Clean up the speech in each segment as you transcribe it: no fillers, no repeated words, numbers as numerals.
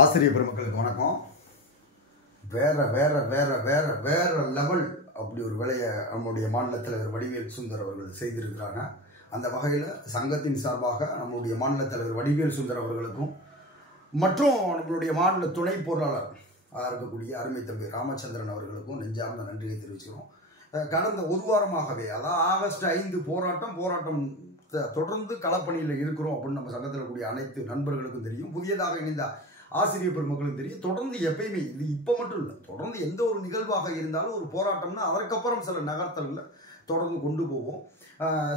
ஆசிரியர் பெருமக்களுக்கு வணக்கம். வேற வேற வேற வேற வேற லெவல் அப்படி ஒரு வேலையை நம்முடைய மாநில தலைவர் வடிவேல் சுந்தர் அவர்கள் செய்திருக்கிறாங்க. அந்த வகையில் சங்கத்தின் சார்பாக நம்முடைய மாநில தலைவர் வடிவேல் சுந்தர் அவர்களுக்கும் மற்றும் நம்மளுடைய மாநில துணை பொருளாளர் இருக்கக்கூடிய அருமை தம்பி ராமச்சந்திரன் அவர்களுக்கும் நெஞ்சார்ந்த நன்றியை தெரிவிச்சுக்கிறோம். கடந்த ஒரு வாரமாகவே, அதாவது ஆகஸ்ட் 5 போராட்டம் தொடர்ந்து களப்பணியில் இருக்கிறோம் அப்படின்னு நம்ம சங்கத்தில் இருக்கக்கூடிய அனைத்து நண்பர்களுக்கும் தெரியும். புதியதாக இணைந்த ஆசிரியர் பெருமக்களுக்கு தெரியும். தொடர்ந்து எப்பயுமே, இது இப்போ மட்டும் இல்லை, தொடர்ந்து எந்த ஒரு நிகழ்வாக இருந்தாலும் ஒரு போராட்டம்னா அதற்கப்புறம் சில நகர்த்தல்களை தொடர்ந்து கொண்டு போவோம்,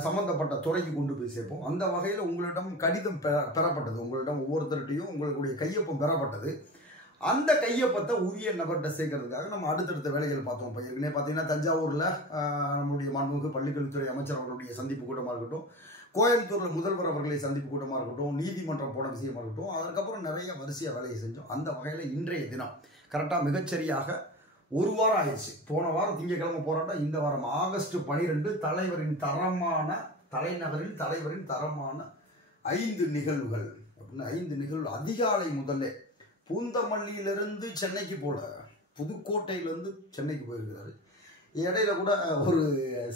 சம்பந்தப்பட்ட துறைக்கு கொண்டு போய் சேர்ப்போம். அந்த வகையில் உங்களிடம் கடிதம் பெறப்பட்டது, உங்களிடம் ஒவ்வொருத்தருடையும் உங்களுடைய கையொப்பம் பெறப்பட்டது. அந்த கையொப்பத்தை உரிய நபர்கிட்ட சேர்க்கறதுக்காக நம்ம அடுத்தடுத்த வேலைகள் பார்த்தோம். இப்போ ஏற்கனவே பார்த்தீங்கன்னா தஞ்சாவூரில் நம்முடைய மாண்புமிகு பள்ளிக்கல்வித்துறை அமைச்சர் அவர்களுடைய சந்திப்பு கூட்டமாக இருக்கட்டும், கோயம்புத்தூரில் முதல்வர் அவர்களை சந்திப்பு கூட்டமாக இருக்கட்டும், நீதிமன்றம் போன விஷயமாக இருக்கட்டும், அதுக்கப்புறம் நிறைய வரிசையாக வேலையை செஞ்சோம். அந்த வகையில் இன்றைய தினம் கரெக்டாக மிகச்சரியாக ஒரு வாரம் ஆயிடுச்சு. போன வாரம் திங்கட்கிழமை போராட்டம், இந்த வாரம் ஆகஸ்ட் 12 தலைநகரில் தலைவரின் தரமான 5 நிகழ்வுகள் அப்படின்னு 5 நிகழ்வு. அதிகாலை முதல்ல பூந்தமல்லியிலிருந்து சென்னைக்கு போல, புதுக்கோட்டையிலிருந்து சென்னைக்கு போயிருக்கிறாரு. இடையில கூட ஒரு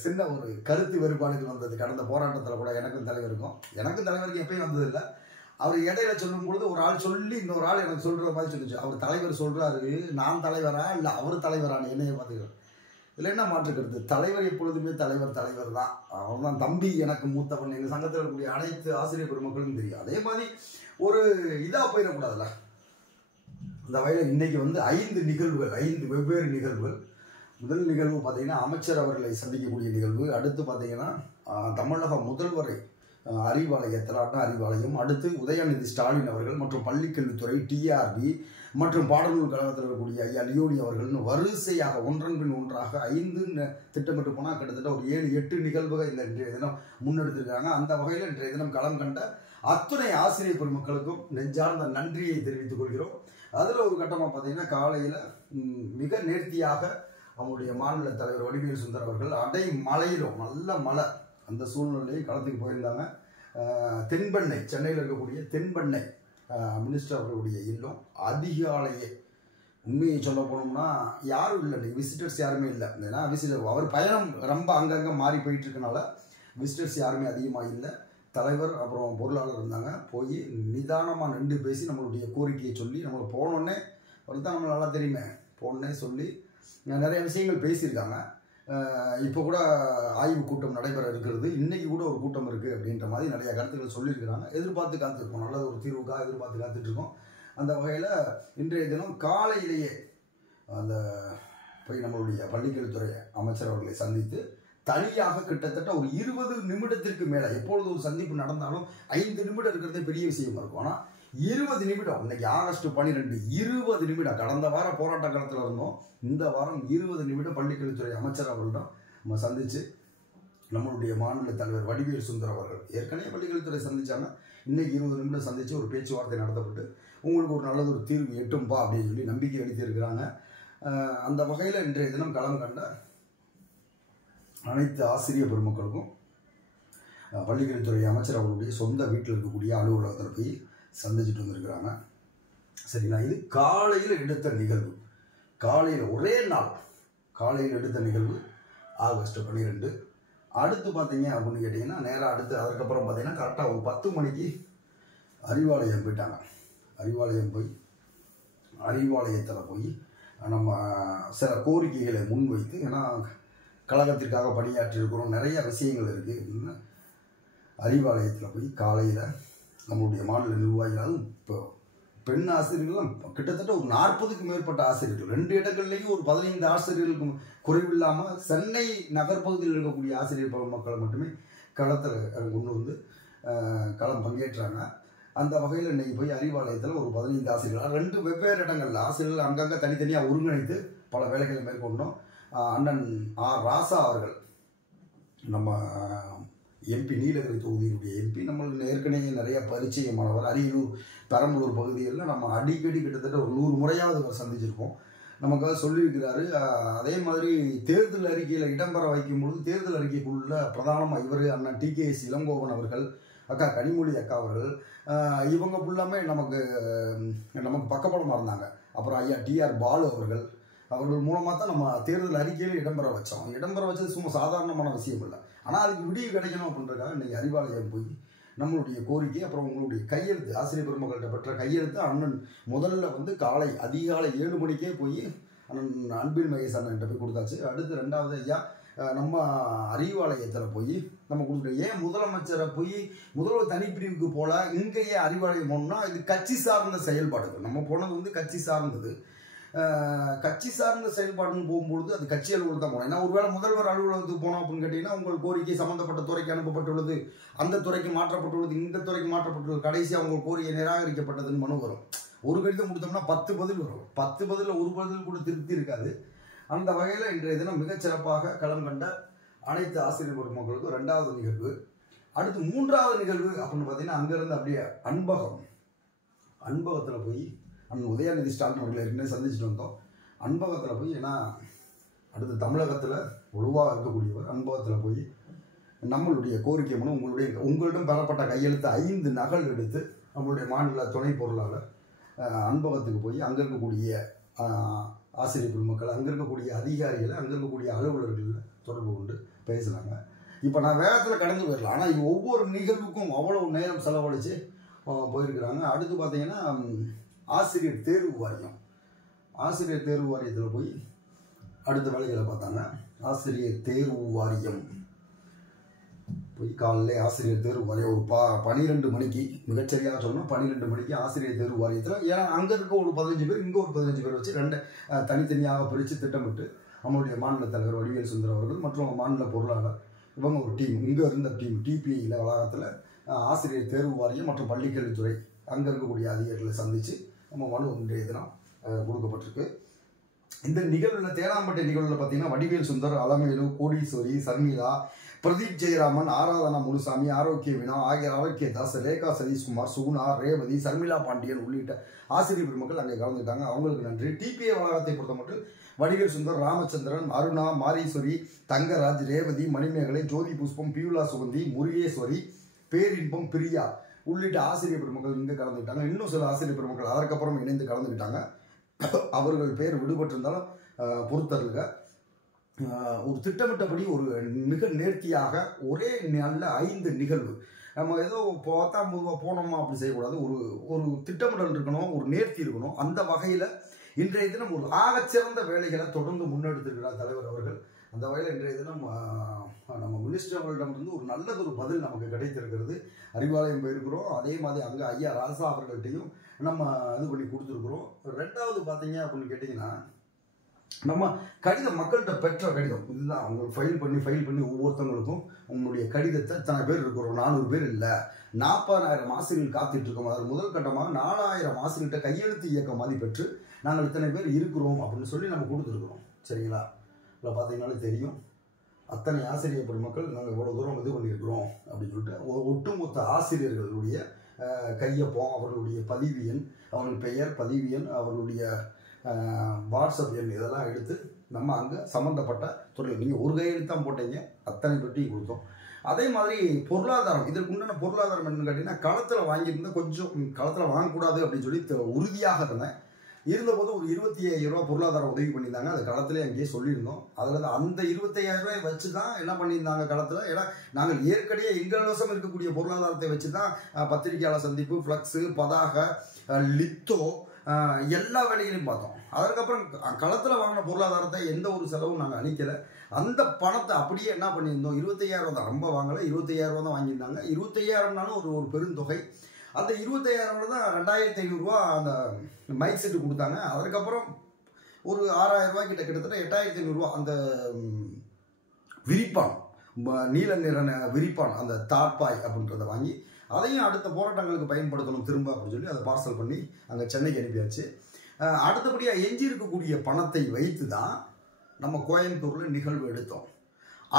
சின்ன ஒரு கருத்து வேறுபாடுகள் வந்தது கடந்த போராட்டத்தில் கூட. எனக்கும் தலைவருக்கு எப்பயும் வந்ததில்லை. அவர் இடையில சொல்லும் பொழுது ஒரு ஆள் சொல்லி இன்னொரு ஆள் எனக்கு சொல்ற மாதிரி சொல்லிச்சு. அவர் தலைவர் சொல்றாரு, நான் தலைவரா இல்லை அவர் தலைவரான என்னைய பார்த்துக்கிறார். இதில் என்ன மாற்றுக்கிறது? தலைவர் எப்பொழுதுமே தலைவர் தான். அவர் தான் தம்பி, எனக்கு மூத்தவன். எங்கள் சங்கத்தில் இருக்கக்கூடிய அனைத்து ஆசிரியர் பெருமக்களும் தெரியும். அதே மாதிரி ஒரு இதாக போயிடக்கூடாதுல்ல. அந்த வகையில் இன்னைக்கு 5 நிகழ்வுகள், 5 வெவ்வேறு நிகழ்வுகள். முதல் நிகழ்வு பார்த்தீங்கன்னா அமைச்சர் அவர்களை சந்திக்கக்கூடிய நிகழ்வு. அடுத்து பார்த்தீங்கன்னா தமிழக முதல்வரை அறிவாலயம், அடுத்து உதயநிதி ஸ்டாலின் அவர்கள் மற்றும் பள்ளிக்கல்வித்துறை, டிஆர்பி மற்றும் பாடநூல் கழகத்தில் இருக்கக்கூடிய ஐயா லியோனி அவர்கள்னு வரிசையாக ஒன்றன் பின் ஒன்றாக 5 திட்டமிட்டு போனால் கிட்டத்தட்ட ஒரு 7-8 நிகழ்வுகள் இன்றைய தினம் முன்னெடுத்திருக்காங்க. அந்த வகையில் இன்றைய தினம் களம் கண்ட அத்துணை ஆசிரியர் பெருமக்களுக்கும் நெஞ்சார்ந்த நன்றியை தெரிவித்துக் கொள்கிறோம். அதில் ஒரு கட்டமாக பார்த்தீங்கன்னா காலையில் மிக நேர்த்தியாக அவங்களுடைய மாநில தலைவர் வடிவேல் சுந்தர் அவர்கள் அடைமலையிலும் நல்ல மழை, அந்த சூழ்நிலையை களத்துக்கு போயிருந்தாங்க. தென்பெண்ணை, சென்னையில் இருக்கக்கூடிய தென்பெண்ணை மினிஸ்டர் அவர்களுடைய இல்லம் அதிகாலையே, உண்மையை சொல்ல போனோம்னா யாரும் இல்லை, இன்னைக்கு விசிட்டர்ஸ் யாருமே இல்லை. ஏன்னா அவர் பயணம் ரொம்ப அங்கங்கே மாறி போயிட்டு இருக்கனால விசிட்டர்ஸ் யாருமே அதிகமாக இல்லை. தலைவர் அப்புறம் பொருளாளர் இருந்தாங்க. போய் நிதானமாக நின்று பேசி நம்மளுடைய கோரிக்கையை சொல்லி, நம்மளை போனோடனே ஒருத்தான் நம்மளை நல்லா தெரியுமே, போனோடனே சொல்லி நிறைய விஷயங்கள் பேசியிருக்காங்க. இப்போ கூட ஆய்வு கூட்டம் நடைபெற இருக்கிறது, இன்னைக்கு கூட ஒரு கூட்டம் இருக்குது அப்படின்ற மாதிரி நிறைய கருத்துக்கள் சொல்லியிருக்கிறாங்க. எதிர்பார்த்து காத்துருக்கோம், நல்ல ஒரு தீர்வுக்காக எதிர்பார்த்து காத்துட்ருக்கோம். அந்த வகையில் இன்றைய தினம் காலையிலேயே போய் நம்மளுடைய பள்ளிக்கல்வித்துறை அமைச்சர் அவர்களை சந்தித்து தனியாக கிட்டத்தட்ட ஒரு 20 நிமிடத்திற்கு மேலே, எப்பொழுது ஒரு சந்திப்பு நடந்தாலும் 5 நிமிடம் இருக்கிறதே பெரிய விஷயமா இருக்கும். ஆனால் 20 நிமிடம், இன்னைக்கு ஆகஸ்ட் 12 20 நிமிடம். கடந்த வாரம் போராட்ட காலத்தில் இருந்தோம், இந்த வாரம் 20 நிமிடம் பள்ளிக்கல்வித்துறை அமைச்சர் அவர்களிடம் நம்ம சந்தித்து, நம்மளுடைய மாநில தலைவர் வடிவேல் சுந்தர் அவர்கள் ஏற்கனவே பள்ளிக்கல்வித்துறை சந்திச்சாங்க, இன்னைக்கு 20 நிமிடம் சந்தித்து ஒரு பேச்சுவார்த்தை நடத்தப்பட்டு உங்களுக்கு ஒரு நல்லது ஒரு தீர்வு எட்டும்பா அப்படின்னு சொல்லி நம்பிக்கை அளித்திருக்கிறாங்க. அந்த வகையில் இன்றைய தினம் களம் கண்ட அனைத்து ஆசிரியர் பெருமக்களுக்கும் பள்ளிக்கல்வித்துறை அமைச்சர் அவர்களுடைய சொந்த வீட்டில் இருக்கக்கூடிய அலுவலகத்தில் போய் சந்திச்சுட்டு வந்திருக்கிறாங்க. சரிங்களா? இது காலையில் எடுத்த நிகழ்வு. காலையில் ஒரே நாள் காலையில் எடுத்த நிகழ்வு ஆகஸ்ட் 12. அடுத்து பார்த்தீங்க அப்படின்னு கேட்டிங்கன்னா நேராக அடுத்து அதுக்கப்புறம் பார்த்தீங்கன்னா கரெக்டாக ஒரு 10 மணிக்கு அறிவாலயம் போயிட்டாங்க. அறிவாலயத்தில் போய் நம்ம சில கோரிக்கைகளை முன்வைத்து, ஏன்னா கழகத்திற்காக பணியாற்றி இருக்கிறோம், நிறைய விஷயங்கள் இருக்குது அப்படின்னு அறிவாலயத்தில் போய் காலையில் நம்மளுடைய மாநில நிர்வாகிகள், இப்போ பெண் ஆசிரியர்கள் கிட்டத்தட்ட ஒரு 40க்கும் மேற்பட்ட ஆசிரியர்கள், 2 இடங்கள்லேயும் ஒரு 15 ஆசிரியர்களுக்கு குறைவில்லாமல் சென்னை நகர்ப்பகுதியில் இருக்கக்கூடிய ஆசிரியர் மக்களை மட்டுமே களத்தில் கொண்டு வந்து களம் பங்கேற்றாங்க. அந்த வகையில் இன்னைக்கு போய் அறிவாலயத்தில் ஒரு 15 ஆசிரியர்கள் 2 வெவ்வேறு இடங்களில் ஆசிரியர்கள் அங்கங்கே தனித்தனியாக ஒருங்கிணைத்து பல வேலைகளை மேற்கொண்டோம். அண்ணன் ராசா அவர்கள், நம்ம எம்பி, நீலகிரி தொகுதியினுடைய எம்பி, நம்மளுக்கு ஏற்கனவே நிறைய பரிச்சயமானவர். அரியலூர், பெரம்பலூர் பகுதிகளில் நம்ம அடிக்கடி கிட்டத்தட்ட ஒரு 100 முறையாவது அவர் சந்திச்சிருப்போம். நமக்காக சொல்லியிருக்கிறாரு. அதே மாதிரி தேர்தல் அறிக்கையில் இடம்பெற வைக்கும் பொழுது தேர்தல் அறிக்கைக்குள்ள பிரதானமாக இவர் அண்ணன் TKS இளங்கோவன் அவர்கள், அக்கா கனிமொழி அக்கா அவர்கள் இவங்க ஃபுல்லாமே நமக்கு பக்கபலமாக இருந்தாங்க. அப்புறம் ஐயா டிஆர் பாலு அவர்கள் மூலமாக தான் நம்ம தேர்தல் அறிக்கையில் இடம்பெற வச்சோம். இடம்பெற வச்சது சும்மா சாதாரணமான விஷயம் இல்லை. ஆனால் அதுக்கு விடிவு கிடைக்கணும் அப்படின்றதுக்காக இன்றைக்கி அறிவாலயம் போய் நம்மளுடைய கோரிக்கை, அப்புறம் உங்களுடைய கையெழுத்து, ஆசிரியர் பெருமக்கள்கிட்ட பெற்ற கையெழுத்து அண்ணன் முதல்ல வந்து அதிகாலை 7 மணிக்கே போய் அண்ணன் அன்பில் மகேஷ் அண்ணன்கிட்ட போய் கொடுத்தாச்சு. அடுத்து 2வது ஐயா நம்ம அறிவாலயத்தில் போய் நம்ம கொடுத்துட்டோம். ஏன் முதலமைச்சரை போய் முதல்வர் தனிப்பிரிவுக்கு போல இங்கேயே அறிவாலயம் போனோம்னா இது கட்சி சார்ந்த செயல்பாடுகள். நம்ம போனது வந்து கட்சி சார்ந்தது. கட்சி சார்ந்த செயல்பாடுன்னு போகும்பொழுது அது கட்சி அலுவலகம் தான் போனோம். ஏன்னா ஒருவேளை முதல்வர் அலுவலகத்துக்கு போனோம் அப்படின்னு கேட்டிங்கன்னா உங்கள் கோரிக்கை சம்மந்தப்பட்ட துறைக்கு அனுப்பப்பட்டுள்ளது, அந்த துறைக்கு மாற்றப்பட்டுள்ளது, இந்த துறைக்கு மாற்றப்பட்டுள்ளது, கடைசியாக உங்கள் கோரிக்கை நிராகரிக்கப்பட்டதுன்னு மனு வரும். ஒரு கடிதம் கொடுத்தோம்னா 10 பதில் வரும். 10 பதிலில் ஒரு பதில் கூட திருப்தி இருக்காது. அந்த வகையில் இன்றைய தினம் மிகச்சிறப்பாக களம் கண்ட அனைத்து ஆசிரியர் பெருமக்களுக்கும் 2வது நிகழ்வு. அடுத்து 3வது நிகழ்வு அப்படின்னு பார்த்தீங்கன்னா அங்கேருந்து அப்படியே அன்பகத்தில் போய் அண்ணன் உதயநிதி ஸ்டாலின் அவர்களை ஏற்கனவே சந்திச்சுட்டு வந்தோம். அன்பகத்தில் போய், ஏன்னா அடுத்து தமிழகத்தில் ஒழுவாக இருக்கக்கூடியவர், அன்பகத்தில் போய் நம்மளுடைய கோரிக்கை மனு உங்களிடம் பெறப்பட்ட கையெழுத்து 5 நகல் எடுத்து நம்மளுடைய மாநில துணை பொருளாளர் அன்பகத்துக்கு போய் அங்கே இருக்கக்கூடிய ஆசிரியர் பெருமக்கள், அங்கே இருக்கக்கூடிய அதிகாரிகளை, அங்கே இருக்கக்கூடிய அலுவலர்கள் தொடர்பு கொண்டு பேசுனாங்க. இப்போ நான் வேகத்தில் கடந்து போயிடலாம். ஆனால் இது ஒவ்வொரு நிகழ்வுக்கும் அவ்வளவு நேரம் செலவழித்து போயிருக்கிறாங்க. அடுத்து பார்த்தீங்கன்னா ஆசிரியர் தேர்வு வாரியத்தில் போய் அடுத்த வேலைகளை பார்த்தாங்க. ஆசிரியர் தேர்வு வாரியம் போய் காலையில் ஆசிரியர் தேர்வு வாரியம் ஒரு 12 மணிக்கு, மிகச்சரியாக சொல்லணும் 12 மணிக்கு ஆசிரியர் தேர்வு வாரியத்தில், ஏன்னா அங்கே இருக்க ஒரு 15 பேர், இங்கே ஒரு 15 பேர் வச்சு 2 தனித்தனியாக பிரித்து திட்டமிட்டு நம்மளுடைய மாநில தலைவர் வடிவேல் சுந்தர் அவர்கள் மற்றும் மாநில பொருளாளர் இவங்க ஒரு டீம், இங்கே இருந்த டீம் டிபிஐயில் வளாகத்தில் ஆசிரியர் தேர்வு வாரியம் மற்றும் பள்ளிக்கல்வித்துறை அங்கே இருக்கக்கூடிய அதிகாரிகளை சந்தித்து நம்ம மனு இன்றைய தினம் கொடுக்கப்பட்டிருக்கு. இந்த நிகழ்வில் தேனாம்பேட்டை நிகழ்வில் பார்த்தீங்கன்னா வடிவேல் சுந்தர், அலமேலு, கோடீஸ்வரி, சர்மிளா, பிரதீப் ஜெயராமன், ஆராதனா முனுசாமி, ஆரோக்கிய வினா, ஆரோக்கியதாஸ், ரேகா சதீஷ்குமார், சுகுணா, ரேவதி, சர்மிளா பாண்டியன் உள்ளிட்ட ஆசிரியர் பெருமக்கள் அங்கே கலந்துட்டாங்க. அவங்களுக்கு நன்றி. டிபிஐ வளாகத்தை பொறுத்த மட்டும் வடிவேல் சுந்தர், ராமச்சந்திரன், அருணா, மாரீஸ்வரி, தங்கராஜ், ரேவதி, மணிமேகலை, ஜோதி புஷ்பம், பியூலா சுகந்தி, முருகேஸ்வரி, பேரின்பம், பிரியா உள்ளிட்ட ஆசிரியர் பெருமக்கள் இங்கே கலந்துக்கிட்டாங்க. இன்னும் சில ஆசிரியர் பெருமக்கள் அதற்கப்புறம் இணைந்து கலந்துக்கிட்டாங்க. அவர்கள் பேர் விடுபட்டிருந்தாலும் பொறுத்தருங்க. ஒரு திட்டமிட்டபடி ஒரு மிக நேர்த்தியாக ஒரே நல்ல 5 நிகழ்வு. நம்ம ஏதோ பார்த்தா பொதுவாக போனோமா அப்படி செய்யக்கூடாது. ஒரு திட்டமிடல் இருக்கணும், ஒரு நேர்த்தி இருக்கணும். அந்த வகையில் இன்றைய தினம் ஒரு ஆகச்சிறந்த வேலைகளை தொடர்ந்து முன்னெடுத்திருக்கிறார் தலைவர் அவர்கள். அந்த வகையில் இன்றைய தினம் நம்ம மினிஸ்டர் அவர்களிடமிருந்து ஒரு நல்லதொரு பதில் நமக்கு கிடைத்திருக்கிறது. அறிவாலயம் போயிருக்கிறோம். அதே மாதிரி அங்கே ஐயா ராசா அவர்கள்ட்டையும் நம்ம இது பண்ணி கொடுத்துருக்குறோம். 2வது பார்த்தீங்க அப்படின்னு கேட்டிங்கன்னா நம்ம கடிதம் மக்கள்கிட்ட பெற்ற கடிதம் இதுதான். அவங்க ஃபைல் பண்ணி ஒவ்வொருத்தவங்களுக்கும் உங்களுடைய கடிதத்தை இத்தனை பேர் இருக்கிறோம், 400 பேர் இல்லை, 40,000 ஆசிரியர்கள் காத்துட்டு இருக்கோம். அதில் முதல் கட்டமாக 4,000 ஆசிரியர்கிட்ட கையெழுத்து இயக்கம் மாதிரி பெற்று நாங்கள் இத்தனை பேர் இருக்கிறோம் அப்படின்னு சொல்லி நம்ம கொடுத்துருக்குறோம். சரிங்களா? இல்லை பார்த்தீங்கன்னாலே தெரியும் அத்தனை ஆசிரியர் பெருமக்கள் நாங்கள் இவ்வளோ தூரம் இது பண்ணியிருக்கிறோம் அப்படின்னு சொல்லிட்டு ஒட்டுமொத்த ஆசிரியர்களுடைய கையொப்பம், அவர்களுடைய பதிவு எண், அவர்கள் பெயர், பதிவு எண், அவர்களுடைய வாட்ஸ்அப் எண் இதெல்லாம் எடுத்து நம்ம அங்கே சம்மந்தப்பட்ட துறையில் நீங்கள் ஒரு கையெழுத்தான் போட்டீங்க, அத்தனை பெட்டியும் கொடுத்தோம். அதே மாதிரி பொருளாதாரம், இதற்கு உண்டான பொருளாதாரம் என்னன்னு கேட்டிங்கன்னா களத்தில் வாங்கியிருந்தால் கொஞ்சம் களத்தில் வாங்கக்கூடாது அப்படின்னு சொல்லி உறுதியாக இருந்தபோது ஒரு 25,000 ரூபா பொருளாதார உதவி பண்ணியிருந்தாங்க. அது களத்திலே அங்கேயே சொல்லியிருந்தோம். அதில் அந்த 25,000 ரூபாய் வச்சு தான் என்ன பண்ணியிருந்தாங்க களத்தில். ஏன்னா நாங்கள் ஏற்கனவே எங்கள் வசம் இருக்கக்கூடிய பொருளாதாரத்தை வச்சு தான் பத்திரிகையாளர் சந்திப்பு, ஃப்ளக்ஸு, பதாக, லித்தோ எல்லா வேலைகளையும் பார்த்தோம். அதற்கப்புறம் களத்தில் வாங்கின பொருளாதாரத்தை எந்த ஒரு செலவும் நாங்கள் அளிக்கலை. அந்த பணத்தை அப்படியே என்ன பண்ணியிருந்தோம், 25,000 தான், ரொம்ப வாங்கலை, 25,000 தான் வாங்கியிருந்தாங்க. 25,000னாலும் ஒரு பெருந்தொகை. அந்த 25,000 தான் 2,500 ரூபா அந்த மைக் செட்டு கொடுத்தாங்க. அதுக்கப்புறம் ஒரு 6,000 ரூபாய் கிட்டத்தட்ட 8,500 ரூபா அந்த விரிப்பான், நீல நிற விரிப்பான், அந்த தார்பாய் அப்படின்றத வாங்கி அதையும் அடுத்த போராட்டங்களுக்கு பயன்படுத்தணும் திரும்ப அப்படின்னு சொல்லி அதை பார்சல் பண்ணி அங்கே சென்னைக்கு அனுப்பியாச்சு. அடுத்தபடியாக எஞ்சி இருக்கக்கூடிய பணத்தை வைத்து தான் நம்ம கோயம்புத்தூரில் நிகழ்வு எடுத்தோம்.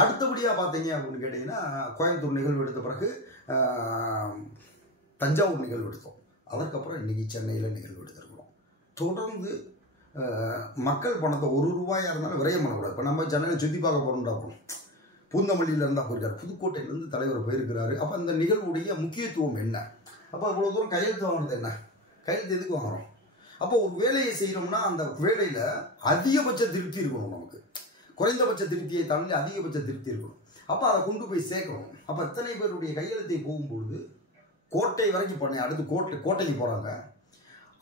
அடுத்தபடியாக பார்த்தீங்க அப்படின்னு கேட்டிங்கன்னா கோயம்புத்தூர் நிகழ்வு எடுத்த பிறகு தஞ்சாவூர் நிகழ்வு எடுத்தோம். அதற்கப்புறம் இன்றைக்கி சென்னையில் நிகழ்வு எடுத்திருக்கிறோம். தொடர்ந்து மக்கள் பணத்தை 1 ரூபாயாக இருந்தாலும் விரயம் பண்ணக்கூடாது. இப்போ நம்ம சென்னையில் சுற்றி பார்க்க போகிறோம்டாப்போம், பூந்தமல்லியில இருந்தா போயிருக்காரு, புதுக்கோட்டையிலேருந்து தலைவர் போயிருக்கிறாரு. அப்போ அந்த நிகழ்வுடைய முக்கியத்துவம் என்ன? அப்போ இவ்வளோ தூரம் கையெழுத்து வாங்குறது என்ன? கையெழுத்து எதுக்கு வாங்குறோம்? அப்போ ஒரு வேலையை செய்கிறோம்னா அந்த வேலையில் அதிகபட்ச திருப்தி இருக்கணும், நமக்கு குறைந்தபட்ச திருப்தியை தாண்டி அதிகபட்ச திருப்தி இருக்கணும். அப்போ அதை கொண்டு போய் சேர்க்கணும். அப்போ எத்தனை பேருடைய கையெழுத்தை போகும்பொழுது கோட்டை வரைக்கும் போனேன், அடுத்து கோட்டைக்கு போகிறாங்க,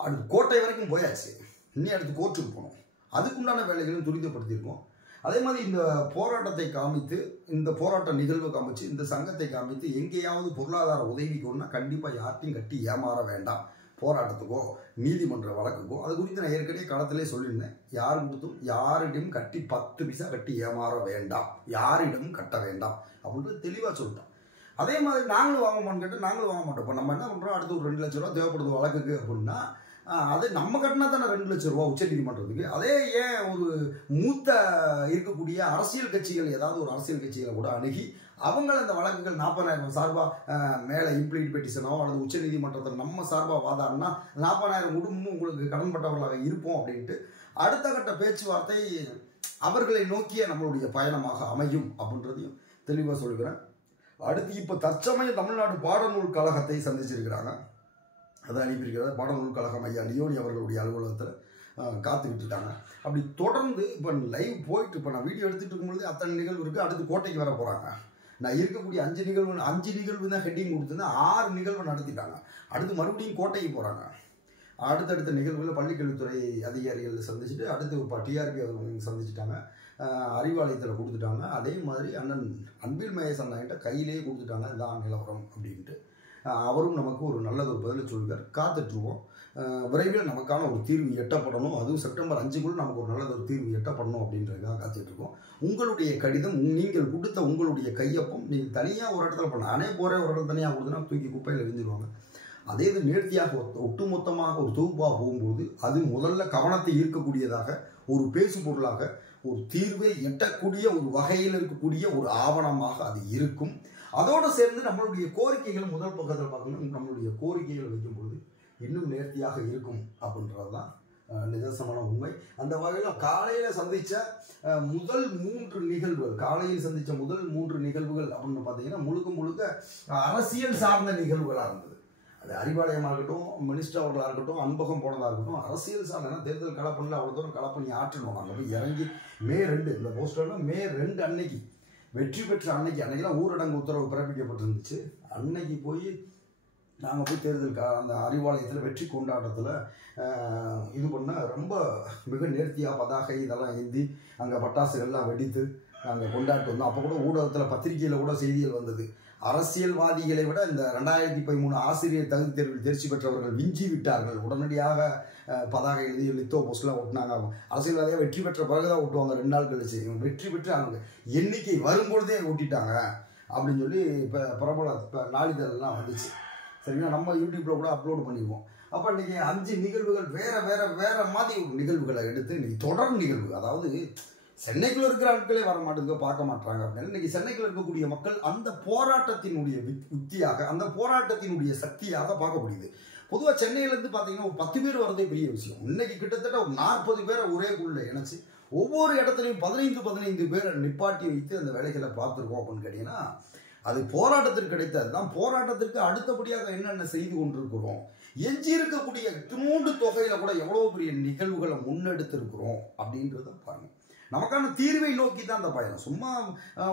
அடுத்து கோட்டை வரைக்கும் போயாச்சு, இன்னும் அடுத்து கோர்ட்டுக்கு போகணும். அதுக்குண்டான வேலைகளும் துரிதப்படுத்தியிருக்கோம். அதே மாதிரி இந்த போராட்டத்தை காமித்து, இந்த போராட்ட நிகழ்வை காமிச்சு, இந்த சங்கத்தை காமித்து எங்கேயாவது பொருளாதார உதவிக்கோன்னா கண்டிப்பாக யார்ட்டையும் கட்டி ஏமாற வேண்டாம். போராட்டத்துக்கோ நீதிமன்ற வழக்குக்கோ அது குறித்து நான் ஏற்கனவே களத்திலே சொல்லியிருந்தேன். யார் கொடுத்தும் யாரிடம் கட்டி 10 பைசா கட்டி ஏமாற வேண்டாம், யாரிடமும் கட்ட வேண்டாம் அப்படின்றது தெளிவாக சொல்லிட்டோம். அதே மாதிரி நாங்களும் வாங்க மாட்டோம் கேட்டால் நாங்களும் வாங்க மாட்டோம். இப்போ நம்ம என்ன பண்ணுறோம், அடுத்து ஒரு 2 லட்ச ரூபா தேவைப்படுது வழக்குக்கு அப்படின்னா அது நம்ம கட்டினா தானே 2 லட்சம் ரூபா உச்ச நீதிமன்றத்துக்கு. அதே ஏன் ஒரு மூத்த இருக்கக்கூடிய அரசியல் கட்சிகள், ஏதாவது ஒரு அரசியல் கட்சிகளை கூட அணுகி அவங்கள அந்த வழக்குகள் 40,000 சார்பாக மேலே இம்ப்ளீட் பெட்டிஷனோ அல்லது உச்ச நீதிமன்றத்தில் நம்ம சார்பாக வாதாடினா 40,000 குடும்பமும் உங்களுக்கு கடன்பட்டவர்களாக இருப்போம் அப்படின்ட்டு அடுத்த கட்ட பேச்சுவார்த்தை அவர்களை நோக்கிய நம்மளுடைய பயணமாக அமையும் அப்படின்றதையும் தெளிவாக சொல்கிறேன். அடுத்து இப்போ தற்சமயம் தமிழ்நாடு பாடநூல் கழகத்தை சந்திச்சிருக்கிறாங்க. அதை அனுப்பியிருக்கிறார். பாடநூல் கழகம் ஐயா லியோனி அவர்களுடைய அலுவலகத்தில் காத்துக்கிட்டு இருக்காங்க. அப்படி தொடர்ந்து இப்போ லைவ் போயிட்டு, இப்போ நான் வீடியோ எடுத்துகிட்டு இருக்கும்பொழுது அத்தனை நிகழ்வு இருக்குது. அடுத்து கோட்டைக்கு வர போகிறாங்க. நான் இருக்கக்கூடிய 5 நிகழ்வு தான் ஹெட்டிங் கொடுத்துருந்தேன், 6 நிகழ்வு நடத்திட்டாங்க. அடுத்து மறுபடியும் கோட்டைக்கு போகிறாங்க. அடுத்தடுத்த நிகழ்வுகளில் பள்ளிக்கல்வித்துறை அதிகாரிகள் சந்திச்சுட்டு அடுத்து டிஆர்பி அவர்கள் சந்திச்சுட்டாங்க, அறிவாலயத்தில் கொடுத்துட்டாங்க. அதே மாதிரி அண்ணன் அன்பில் மகேஷ் அண்ணன்கிட்ட கையிலேயே கொடுத்துட்டாங்க, இதான் நிலவரம் அப்படின்ட்டு. அவரும் நமக்கு ஒரு நல்லதொரு பதிலை சொல்கிறார். காத்துட்ருவோம். விரைவில் நமக்கான ஒரு தீர்வு எட்டப்படணும். அதுவும் செப்டம்பர் 5க்குள்ள நமக்கு ஒரு நல்லதொரு தீர்வு எட்டப்படணும் அப்படின்றதுக்காக காத்துட்ருக்கோம். உங்களுடைய கடிதம், நீங்கள் கொடுத்த உங்களுடைய கையொப்பம் நீங்கள் தனியாக ஒரு இடத்துல பண்ணலாம். நானே போகிறேன் ஒரு இடத்துல தனியாக கொடுத்தனா தூக்கி குப்பையில் எரிஞ்சிருவாங்க. அதே இது நேர்த்தியாக ஒட்டுமொத்தமாக ஒரு தொகுப்பாக போகும்போது அது முதல்ல கவனத்தை ஈர்க்கக்கூடியதாக, ஒரு பேசு பொருளாக, ஒரு தீர்வை எட்டக்கூடிய ஒரு வகையில் இருக்கக்கூடிய ஒரு ஆவணமாக அது இருக்கும். அதோடு சேர்ந்து நம்மளுடைய கோரிக்கைகள் முதல் பக்கத்தில் பார்க்கணும். நம்மளுடைய கோரிக்கைகள் வைக்கும்போது இன்னும் நேர்த்தியாக இருக்கும் அப்படின்றது தான் நிதர்சனமான உண்மை. அந்த வகையில் காலையில் சந்தித்த முதல் 3 நிகழ்வுகள், காலையில் சந்தித்த முதல் 3 நிகழ்வுகள் அப்படின்னு பார்த்தீங்கன்னா முழுக்க அரசியல் சார்ந்த நிகழ்வுகளாக இருந்தது. அது அறிவாலயமாக இருக்கட்டும், மினிஸ்டர் அவர்களாக இருக்கட்டும், அன்பகம் போனதாக இருக்கட்டும், அரசியல் சார்ந்த தேர்தல் களப்பணியில் அவ்வளோ தூரம் களப்பணி ஆற்றணும். நாங்கள் போய் இறங்கி மே 2 இந்த போஸ்டர்னா மே 2 அன்னைக்கு வெற்றி பெற்ற அன்னைக்கெல்லாம் ஊரடங்கு உத்தரவு பிறப்பிக்கப்பட்டிருந்துச்சு. அன்னைக்கு போய் நாங்கள் போய் தேர்தல் அந்த அறிவாலயத்தில் வெற்றி கொண்டாட்டத்தில் இது பண்ண ரொம்ப மிக நேர்த்தியாக பதாகை இதெல்லாம் ஏந்தி அங்கே பட்டாசுகள்லாம் வெடித்து நாங்கள் கொண்டாட்டு வந்தோம். அப்போ கூட ஊடகத்தில் பத்திரிகையில் கூட செய்திகள் வந்தது, அரசியல்வாதிகளை விட இந்த 2013 ஆசிரியர் தகுதி தேர்வில் தேர்ச்சி பெற்றவர்கள் விஞ்சி விட்டார்கள். உடனடியாக பதாகை எழுதி லித்தோ போஸ்ட்லாம் ஒட்டினாங்க. அரசியல்வாதியாக வெற்றி பெற்ற பிறகுதான் ஒட்டுவாங்க, 2 நாள் கழிச்சு. வெற்றி பெற்று அவங்க எண்ணிக்கை வரும்பொழுதே ஒட்டிட்டாங்க அப்படின்னு சொல்லி இப்போ பிரபல நாளிதழெல்லாம் வந்துச்சு. சரிங்களா, நம்ம யூடியூப்பில் கூட அப்லோட் பண்ணிடுவோம். அப்போ இன்றைக்கி 5 நிகழ்வுகள் வேற மாதிரி ஒரு நிகழ்வுகளை எடுத்து இன்றைக்கி தொடர் நிகழ்வு, அதாவது சென்னைக்குள்ள இருக்கிற ஆட்களே வர மாட்டேங்க, பார்க்க மாட்டாங்க அப்படின்னு இன்னைக்கு சென்னைக்குள்ள இருக்கக்கூடிய மக்கள் அந்த போராட்டத்தினுடைய உத்தியாக, அந்த போராட்டத்தினுடைய சக்தியாக பார்க்க முடியுது. பொதுவாக சென்னையிலேருந்து பார்த்தீங்கன்னா ஒரு 10 பேர் வரதே பெரிய விஷயம். இன்னைக்கு கிட்டத்தட்ட ஒரு 40 பேரை ஒரே குள்ள இணைச்சு ஒவ்வொரு இடத்துலையும் 15 பேரை நிப்பாட்டி வைத்து அந்த வேலைகளை பார்த்துருக்கோம் அப்படின்னு கேட்டீங்கன்னா அது போராட்டத்திற்கு கிடைத்தது தான். போராட்டத்திற்கு அடுத்தபடியாக என்னென்ன செய்து கொண்டிருக்கிறோம், எஞ்சி இருக்கக்கூடிய திருமூண்டு தொகையில கூட எவ்வளவு பெரிய நிகழ்வுகளை முன்னெடுத்திருக்கிறோம் அப்படின்றத பாருங்க. நமக்கான தீர்வை நோக்கி தான் அந்த பயணம். சும்மா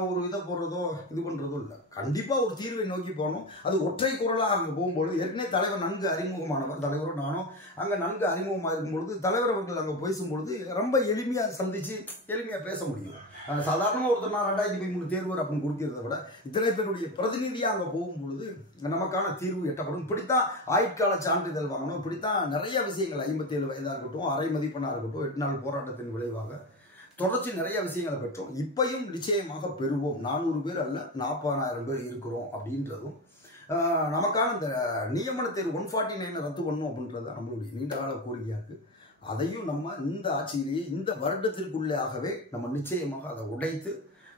ஒரு இதை போடுறதோ இது பண்ணுறதோ இல்லை, கண்டிப்பாக ஒரு தீர்வை நோக்கி போகணும். அது ஒற்றை குரலாக அங்கே போகும்போது ஏற்கனவே தலைவர் நன்கு அறிமுகமானவர், தலைவரும் நானும் அங்கே நன்கு அறிமுகமாக இருக்கும்பொழுது தலைவர் அவர்கள் அங்கே பேசும்பொழுது ரொம்ப எளிமையாக சந்தித்து எளிமையாக பேச முடியும். சாதாரணமாக ஒருத்தர் நான் 2013 தேர்வர் அப்படின்னு கொடுக்கிறத விட இத்தனை பேருடைய பிரதிநிதியாக அங்கே போகும்பொழுது நமக்கான தீர்வு எட்டப்படும். இப்படித்தான் ஆயுட்கால சான்றிதழ் வாங்கணும், இப்படித்தான் நிறைய விஷயங்கள் 57 வயதாக இருக்கட்டும், அரை மதிப்பெண்ணாக இருக்கட்டும், 8 நாள் போராட்டத்தின் விளைவாக தொடர்ச்சி நிறைய விஷயங்களை பெற்றோம். இப்பையும் நிச்சயமாக பெறுவோம். 400 பேர் அல்ல 40,000 பேர் இருக்கிறோம் அப்படின்றதும் நமக்கான இந்த நியமன தேர்வு 149 ரத்து பண்ணும் அப்படின்றது நம்மளுடைய நீண்டகால கோரிக்கையாக இருக்குது. அதையும் நம்ம இந்த ஆட்சியிலேயே இந்த வருடத்திற்குள்ளாகவே நம்ம நிச்சயமாக அதை உடைத்து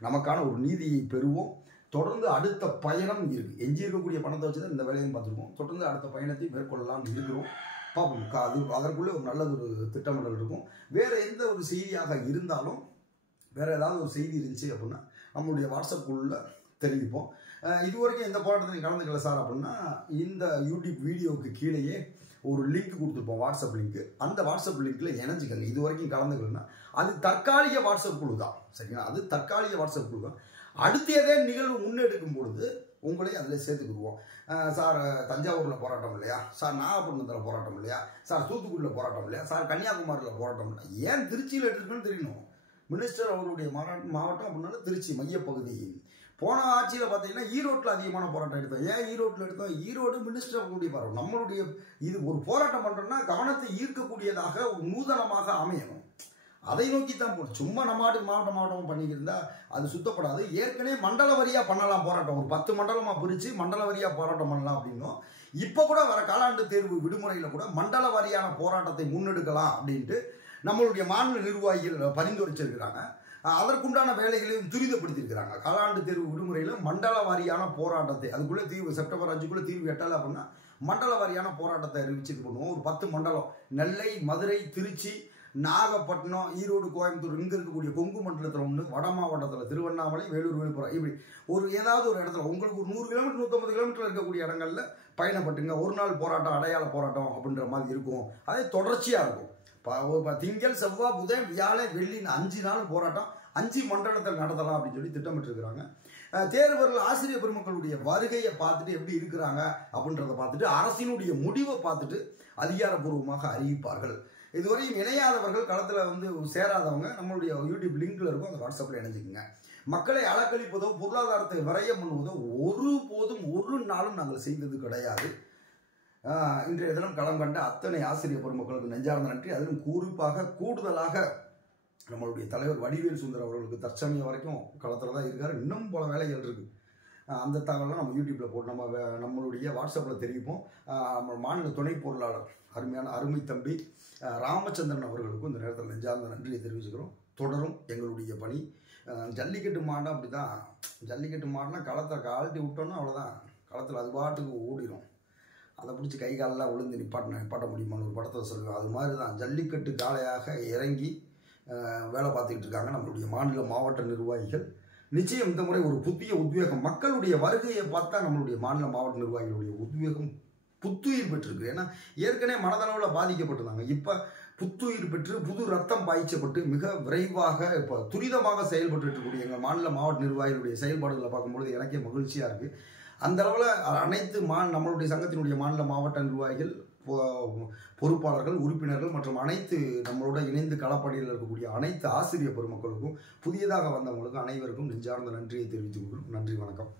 நமக்கான ஒரு நீதியை பெறுவோம். தொடர்ந்து அடுத்த பயணம் இருக்குது. எஞ்சி இருக்கக்கூடிய பணத்தை வச்சு தான் இந்த வேலையும் பார்த்துருக்கோம். தொடர்ந்து அடுத்த பயணத்தை மேற்கொள்ளலாம்னு இருக்கிறோம். பார்ப்போம். அது அதற்குள்ளே ஒரு நல்லதொரு திட்டமிடல் இருக்கும். வேறு எந்த ஒரு செய்தியாக இருந்தாலும், வேறு ஏதாவது ஒரு செய்தி இருந்துச்சு அப்படின்னா நம்மளுடைய வாட்ஸ்அப் குழுவில் தெரிவிப்போம். இதுவரைக்கும் எந்த போராட்டத்திலையும் கலந்துக்கல சார் அப்படின்னா இந்த யூடியூப் வீடியோவுக்கு கீழேயே ஒரு லிங்க் கொடுத்துருப்போம், வாட்ஸ்அப் லிங்க். அந்த வாட்ஸ்அப் லிங்க்கில் இணைஞ்சிக்கங்க. இது வரைக்கும் கலந்துக்கலன்னா அது தற்காலிக வாட்ஸ்அப் குழு தான், சரிங்களா? அது தற்காலிக வாட்ஸ்அப் குழு தான். அடுத்த ஏதே நிகழ்வு முன்னெடுக்கும் பொழுது உங்களை அதில் சேர்த்துக்குருவோம். சார் தஞ்சாவூரில் போராட்டம் இல்லையா சார், நாகப்பட்டினத்தில் போராட்டம் இல்லையா சார், தூத்துக்குடியில் போராட்டம் இல்லையா சார், கன்னியாகுமரியில் போராட்டம் இல்லையா, ஏன் திருச்சியில் எடுத்துருக்குன்னு தெரியணும். மினிஸ்டர் அவருடைய மாவட்டம் அப்படின்னால திருச்சி மையப்பகுதி. போன ஆட்சியில் பார்த்தீங்கன்னா ஈரோட்டில் அதிகமான போராட்டம் எடுத்தோம். ஏன் ஈரோட்டில் எடுத்தோம்? ஈரோடு மினிஸ்டர் அவங்களுடைய பார்வை. நம்மளுடைய இது ஒரு போராட்டம் பண்ணுறோம்னா கவனத்தை ஈர்க்கக்கூடியதாக ஒரு நூதனமாக அமையணும். அதை நோக்கி தான் போகணும். சும்மா நம்ம மாவட்டம் பண்ணிக்கிருந்தா அது சுத்தப்படாது. ஏற்கனவே மண்டல வரியாக பண்ணலாம் போராட்டம், ஒரு 10 மண்டலமாக பிரித்து மண்டல வரியாக போராட்டம் பண்ணலாம் அப்படின்னும். இப்போ கூட வர காலாண்டு தேர்வு விடுமுறையில் கூட மண்டல வாரியான போராட்டத்தை முன்னெடுக்கலாம் அப்படின்ட்டு நம்மளுடைய மாநில நிர்வாகிகள் பரிந்துரைச்சிருக்கிறாங்க. அதற்குண்டான வேலைகளையும் துரிதப்படுத்தியிருக்கிறாங்க. காலாண்டு தேர்வு விடுமுறையில் மண்டல வாரியான போராட்டத்தை, அதுக்குள்ளே தீர்வு செப்டம்பர் 5க்குள்ளே தீர்வு எட்டலை அப்படின்னா மண்டல வாரியான போராட்டத்தை அறிவிச்சு பண்ணுவோம். ஒரு 10 மண்டலம், நெல்லை, மதுரை, திருச்சி, நாகப்பட்டினம், ஈரோடு, கோயம்புத்தூர், இங்கே இருக்கக்கூடிய கொங்கு மண்டலத்தில் ஒன்று, வட மாவட்டத்தில் திருவண்ணாமலை, வேலூர், விழுப்புரம், இப்படி ஒரு ஏதாவது ஒரு இடத்துல உங்களுக்கு ஒரு 100 கிலோமீட்டர் 150 கிலோமீட்டர் இருக்கக்கூடிய இடங்களில் பயணப்பட்டுங்க. ஒரு நாள் போராட்டம், அடையாள போராட்டம் அப்படின்ற மாதிரி இருக்கும். அதே தொடர்ச்சியாக இருக்கும். திங்கள், செவ்வாய், புதன், வியாழன், வெள்ளி 5 நாள் போராட்டம் 5 மண்டலத்தில் நடத்தலாம் அப்படின்னு சொல்லி திட்டமிட்டிருக்கிறாங்க. தேர்வர்கள் ஆசிரியர் பெருமக்களுடைய வருகையை பார்த்துட்டு எப்படி இருக்கிறாங்க அப்படின்றத பார்த்துட்டு அரசினுடைய முடிவை பார்த்துட்டு அதிகாரப்பூர்வமாக அறிவிப்பார்கள். இதுவரையும் இணையாதவர்கள், களத்தில் சேராதவங்க நம்மளுடைய யூடியூப் லிங்க்ல இருக்கும், அந்த வாட்ஸ்அப்பில் இணைஞ்சிக்கங்க. மக்களை அலக்களிப்பதோ பொருளாதாரத்தை விரயம் பண்ணுவதோ ஒருபோதும் ஒரு நாளும் நாங்கள் செய்தது கிடையாது. இன்றைய தினம் களம் கண்ட அத்தனை ஆசிரியர் பெருமக்களுக்கு நெஞ்சார்ந்த நன்றி. அதிலும் குறிப்பாக கூடுதலாக நம்மளுடைய தலைவர் வடிவேல் சுந்தர் அவர்களுக்கு தற்சமயம் வரைக்கும் களத்தில் தான் இருக்கார். இன்னும் பல வேலைகள் இருக்குது. அந்த தகவலாம் நம்ம யூடியூப்பில் போட்டு நம்மளுடைய வாட்ஸ்அப்பில் தெரிவிப்போம். நம்ம மாநில துணை பொருளாளர் அருமை தம்பி ராமச்சந்திரன் அவர்களுக்கும் இந்த நேரத்தில் நெஞ்சார்ந்த நன்றியை தெரிவிச்சுக்கிறோம். தொடரும் எங்களுடைய பணி. ஜல்லிக்கட்டு மாடுனா அப்படி தான். ஜல்லிக்கட்டு மாடுனா களத்தை கழட்டி விட்டோன்னா அவ்வளோதான், களத்தில் அது பாட்டுக்கு ஓடிடும். அதை பிடிச்சி கை காலெலாம் விழுந்து நிப்பாட்ட முடியுமான்னு ஒரு படத்தை சொல்லுவேன். அது மாதிரி தான் ஜல்லிக்கட்டு காளையாக இறங்கி வேலை பார்த்துக்கிட்டு இருக்காங்க நம்மளுடைய மாநில மாவட்ட நிர்வாகிகள். நிச்சயம் இந்த முறை ஒரு புதிய உத்வேகம், மக்களுடைய வருகையை பார்த்தா நம்மளுடைய மாநில மாவட்ட நிர்வாகிகளுடைய உத்வேகம் புத்துயிர் பெற்றிருக்கு. ஏன்னா ஏற்கனவே மனதளவில் பாதிக்கப்பட்டிருந்தாங்க. இப்போ புத்துயிர் பெற்று புது ரத்தம் பாய்ச்சப்பட்டு மிக விரைவாக இப்போ துரிதமாக செயல்பட்டு இருக்கக்கூடிய எங்கள் மாநில மாவட்ட நிர்வாகிகளுடைய செயல்பாடுகளை பார்க்கும்பொழுது எனக்கே மகிழ்ச்சியாக இருக்குது. அந்த அளவில் அனைத்து நம்மளுடைய சங்கத்தினுடைய மாநில மாவட்ட நிர்வாகிகள், பொறுப்பாளர்கள், உறுப்பினர்கள் மற்றும் அனைத்து நம்மளோட இணைந்து களப்பணியில் இருக்கக்கூடிய அனைத்து ஆசிரியர் பெருமக்களுக்கும் புதியதாக வந்தவங்களுக்கும் அனைவருக்கும் நெஞ்சார்ந்த நன்றியை தெரிவித்துக் கொள்கிறோம். நன்றி, வணக்கம்.